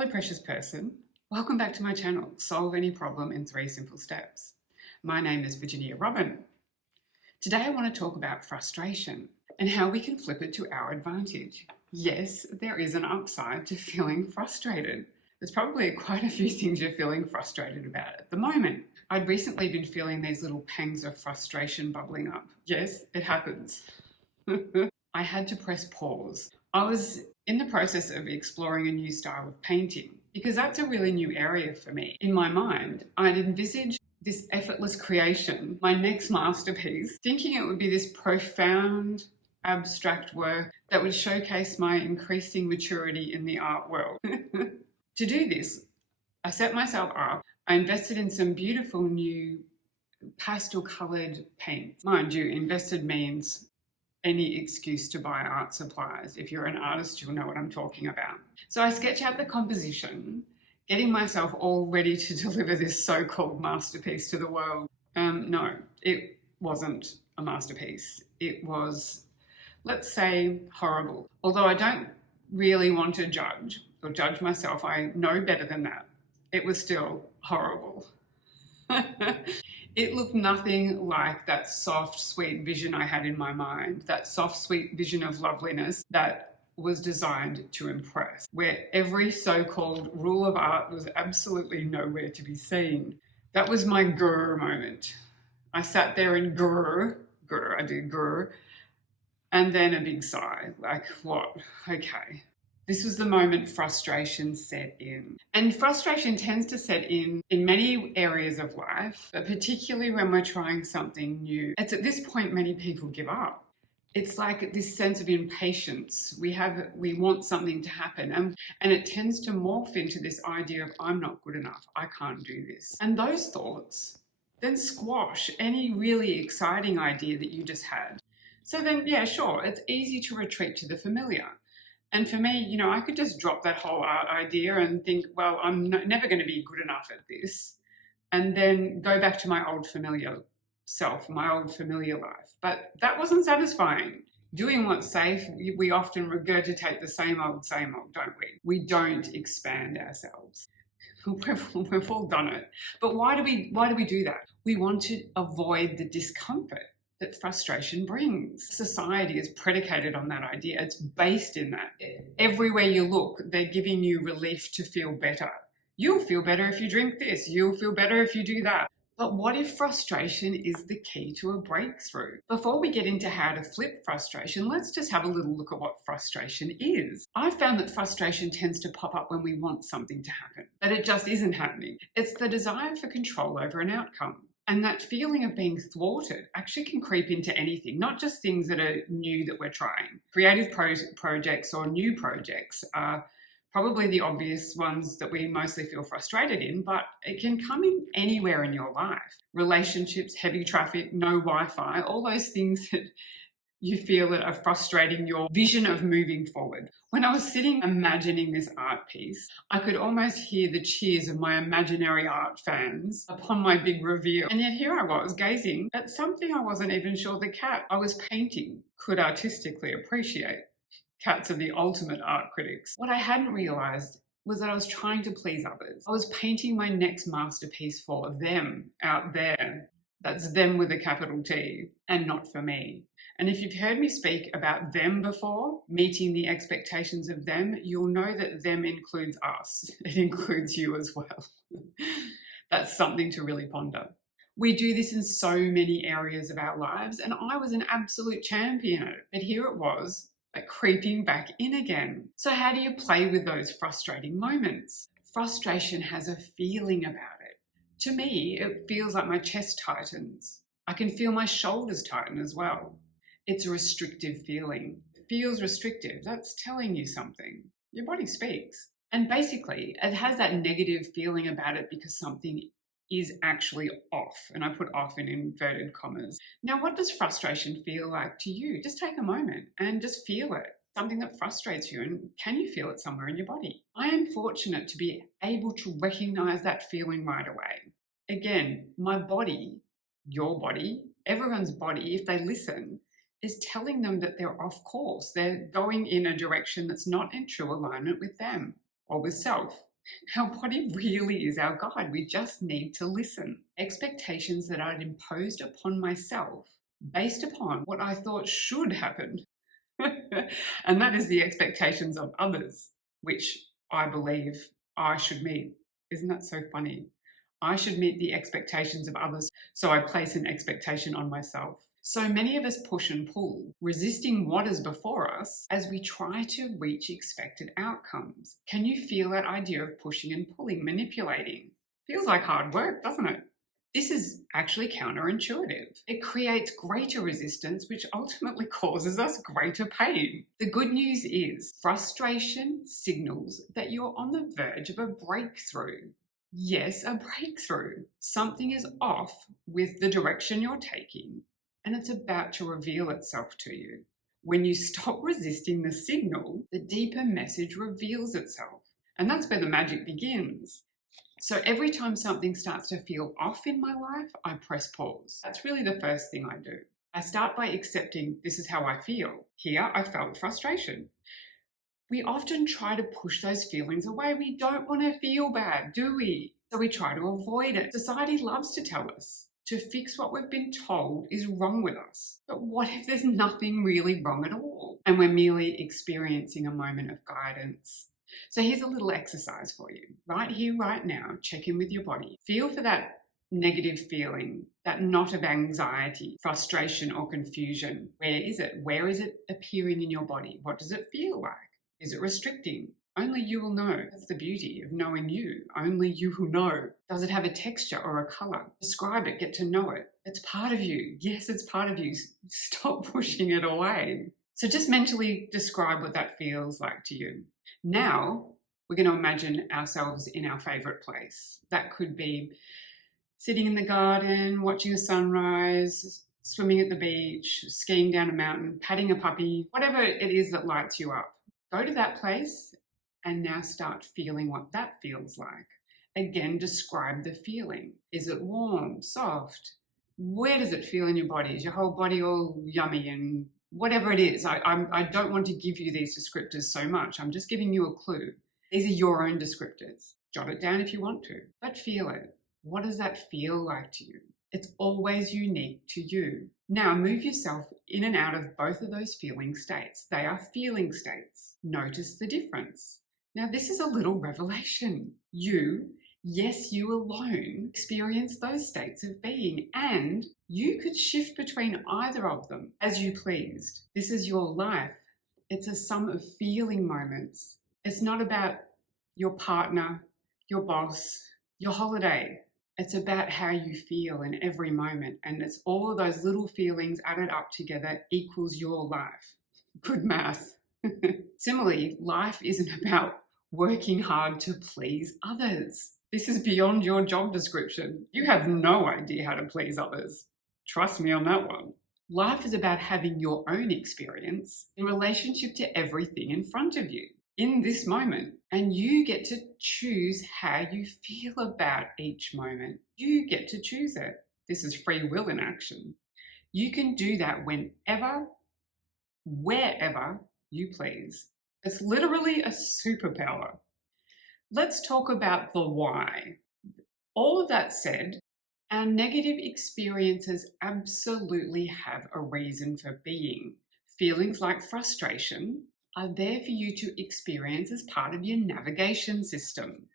Hello, precious person. Welcome back to my channel, Solve Any Problem in 3 Simple Steps. My name is Virginia Robin. Today I want to talk about frustration and how we can flip it to our advantage. Yes, there is an upside to feeling frustrated. There's probably quite a few things you're feeling frustrated about at the moment. I'd recently been feeling these little pangs of frustration bubbling up. Yes, it happens. I had to press pause. I was in the process of exploring a new style of painting because that's a really new area for me. In my mind, I'd envisaged this effortless creation, my next masterpiece, thinking it would be this profound, abstract work that would showcase my increasing maturity in the art world. To do this, I set myself up. I invested in some beautiful new pastel coloured paints. Mind you, invested means any excuse to buy art supplies. If you're an artist, you'll know what I'm talking about. So I sketch out the composition, getting myself all ready to deliver this so-called masterpiece to the world. No, it wasn't a masterpiece. It was, let's say, horrible. Although I don't really want to judge myself, I know better than that. It was still horrible. It looked nothing like that soft, sweet vision I had in my mind, that soft, sweet vision of loveliness that was designed to impress, where every so-called rule of art was absolutely nowhere to be seen. That was my grr moment. I sat there and I did grr, and then a big sigh, like, what? Okay. This was the moment frustration set in. And frustration tends to set in many areas of life, but particularly when we're trying something new. It's at this point many people give up. It's like this sense of impatience. We want something to happen, and it tends to morph into this idea of I'm not good enough, I can't do this. And those thoughts then squash any really exciting idea that you just had. So then, yeah, sure, it's easy to retreat to the familiar. And for me, I could just drop that whole art idea and think, well, I'm never going to be good enough at this, and then go back to my old familiar self, my old familiar life. But that wasn't satisfying. Doing what's safe, we often regurgitate the same old, don't we? We don't expand ourselves. We've all done it. But why do we do that? We want to avoid the discomfort that frustration brings. Society is predicated on that idea. It's based in that. Everywhere you look, they're giving you relief to feel better. You'll feel better if you drink this. You'll feel better if you do that. But what if frustration is the key to a breakthrough? Before we get into how to flip frustration, let's just have a little look at what frustration is. I've found that frustration tends to pop up when we want something to happen, but it just isn't happening. It's the desire for control over an outcome. And that feeling of being thwarted actually can creep into anything, not just things that are new that we're trying. Creative projects or new projects are probably the obvious ones that we mostly feel frustrated in, but it can come in anywhere in your life. Relationships, heavy traffic, no Wi-Fi, all those things that you feel that are frustrating your vision of moving forward. When I was sitting imagining this art piece, I could almost hear the cheers of my imaginary art fans upon my big reveal. And yet here I was gazing at something I wasn't even sure the cat I was painting could artistically appreciate. Cats are the ultimate art critics. What I hadn't realized was that I was trying to please others. I was painting my next masterpiece for them out there. That's them with a capital T, and not for me. And if you've heard me speak about them before, meeting the expectations of them, you'll know that them includes us. It includes you as well. That's something to really ponder. We do this in so many areas of our lives, and I was an absolute champion at it. But here it was, like creeping back in again. So how do you play with those frustrating moments? Frustration has a feeling about it. To me, it feels like my chest tightens. I can feel my shoulders tighten as well. It's a restrictive feeling. It feels restrictive. That's telling you something. Your body speaks. And basically, it has that negative feeling about it because something is actually off. And I put off in inverted commas. Now, what does frustration feel like to you? Just take a moment and just feel it. Something that frustrates you, and can you feel it somewhere in your body? I am fortunate to be able to recognize that feeling right away. Again, my body, your body, everyone's body, if they listen, is telling them that they're off course. They're going in a direction that's not in true alignment with them or with self. Our body really is our guide. We just need to listen. Expectations that I'd imposed upon myself based upon what I thought should happen. And that is the expectations of others, which I believe I should meet. Isn't that so funny? I should meet the expectations of others, so I place an expectation on myself. So many of us push and pull, resisting what is before us as we try to reach expected outcomes. Can you feel that idea of pushing and pulling, manipulating? Feels like hard work, doesn't it? This is actually counterintuitive. It creates greater resistance, which ultimately causes us greater pain. The good news is frustration signals that you're on the verge of a breakthrough. Yes, a breakthrough. Something is off with the direction you're taking, and it's about to reveal itself to you. When you stop resisting the signal, the deeper message reveals itself. And that's where the magic begins. So every time something starts to feel off in my life, I press pause. That's really the first thing I do. I start by accepting this is how I feel. Here, I felt frustration. We often try to push those feelings away. We don't want to feel bad, do we? So we try to avoid it. Society loves to tell us to fix what we've been told is wrong with us. But what if there's nothing really wrong at all? And we're merely experiencing a moment of guidance. So here's a little exercise for you. Right here, right now, check in with your body. Feel for that negative feeling, that knot of anxiety, frustration, or confusion. Where is it? Where is it appearing in your body? What does it feel like? Is it restricting? Only you will know. That's the beauty of knowing you. Only you will know. Does it have a texture or a color? Describe it, get to know it. It's part of you. Yes, it's part of you. Stop pushing it away. So just mentally describe what that feels like to you. Now, we're going to imagine ourselves in our favorite place. That could be sitting in the garden, watching a sunrise, swimming at the beach, skiing down a mountain, patting a puppy, whatever it is that lights you up. Go to that place and now start feeling what that feels like. Again, describe the feeling. Is it warm, soft? Where does it feel in your body? Is your whole body all yummy and whatever it is? I don't want to give you these descriptors so much. I'm just giving you a clue. These are your own descriptors. Jot it down if you want to, but feel it. What does that feel like to you? It's always unique to you. Now move yourself in and out of both of those feeling states. They are feeling states. Notice the difference. Now this is a little revelation. You, yes, you alone, experience those states of being, and you could shift between either of them as you pleased. This is your life. It's a sum of feeling moments. It's not about your partner, your boss, your holiday. It's about how you feel in every moment, and it's all of those little feelings added up together equals your life. Good math. Similarly, life isn't about working hard to please others. This is beyond your job description. You have no idea how to please others. Trust me on that one. Life is about having your own experience in relationship to everything in front of you in this moment. And you get to choose how you feel about each moment. You get to choose it. This is free will in action. You can do that whenever, wherever you please. It's literally a superpower. Let's talk about the why. All of that said, our negative experiences absolutely have a reason for being. Feelings like frustration are there for you to experience as part of your navigation system.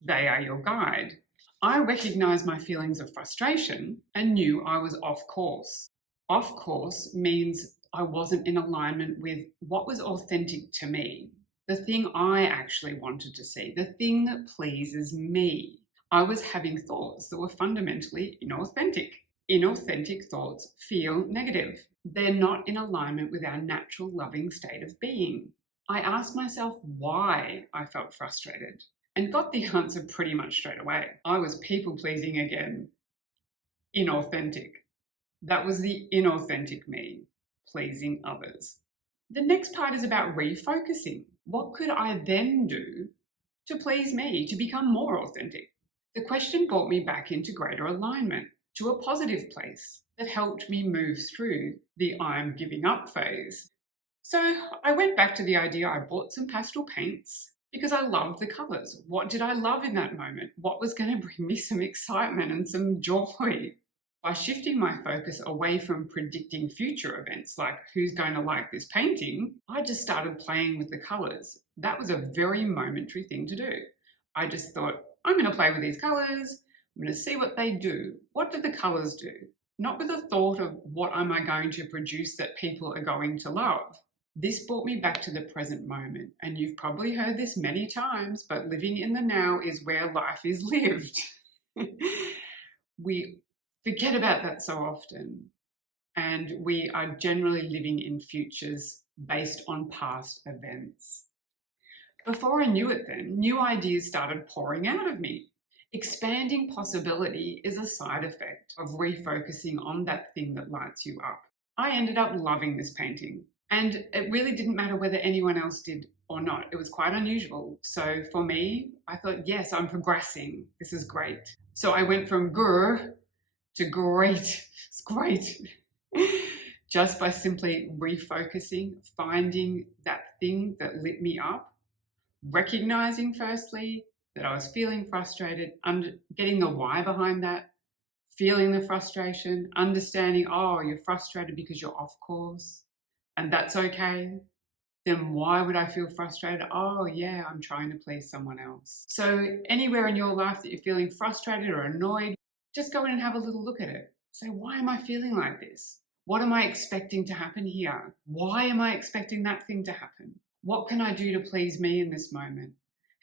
They are your guide. I recognized my feelings of frustration and knew I was off course. Off course means I wasn't in alignment with what was authentic to me, the thing I actually wanted to see, the thing that pleases me. I was having thoughts that were fundamentally inauthentic. Inauthentic thoughts feel negative. They're not in alignment with our natural loving state of being. I asked myself why I felt frustrated and got the answer pretty much straight away. I was people pleasing again. Inauthentic. That was the inauthentic me, pleasing others. The next part is about refocusing. What could I then do to please me, to become more authentic? The question brought me back into greater alignment, to a positive place that helped me move through the I'm giving up phase. So I went back to the idea. I bought some pastel paints because I loved the colours. What did I love in that moment? What was going to bring me some excitement and some joy? By shifting my focus away from predicting future events, like who's going to like this painting, I just started playing with the colours. That was a very momentary thing to do. I just thought, I'm going to play with these colours. I'm going to see what they do. What do the colours do? Not with a thought of what am I going to produce that people are going to love. This brought me back to the present moment. And you've probably heard this many times, but living in the now is where life is lived. We forget about that so often. And we are generally living in futures based on past events. Before I knew it then, new ideas started pouring out of me. Expanding possibility is a side effect of refocusing on that thing that lights you up. I ended up loving this painting, and it really didn't matter whether anyone else did or not. It was quite unusual. So for me, I thought, yes, I'm progressing. This is great. So I went from grr to great. It's great. Just by simply refocusing, finding that thing that lit me up, recognizing firstly that I was feeling frustrated, getting the why behind that, feeling the frustration, understanding, oh, you're frustrated because you're off course, and that's okay. Then why would I feel frustrated? Oh, yeah, I'm trying to please someone else. So anywhere in your life that you're feeling frustrated or annoyed, just go in and have a little look at it. Say, why am I feeling like this? What am I expecting to happen here? Why am I expecting that thing to happen? What can I do to please me in this moment?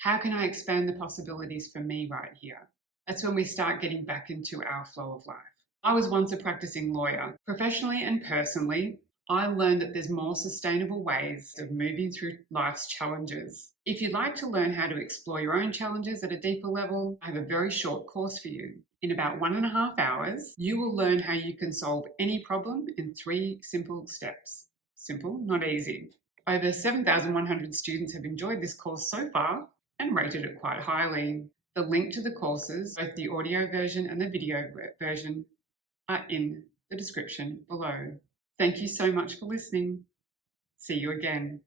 How can I expand the possibilities for me right here? That's when we start getting back into our flow of life. I was once a practicing lawyer. Professionally and personally, I learned that there's more sustainable ways of moving through life's challenges. If you'd like to learn how to explore your own challenges at a deeper level, I have a very short course for you. In about 1.5 hours, you will learn how you can solve any problem in 3 simple steps. Simple, not easy. Over 7,100 students have enjoyed this course so far and rated it quite highly. The link to the courses, both the audio version and the video version, are in the description below. Thank you so much for listening. See you again.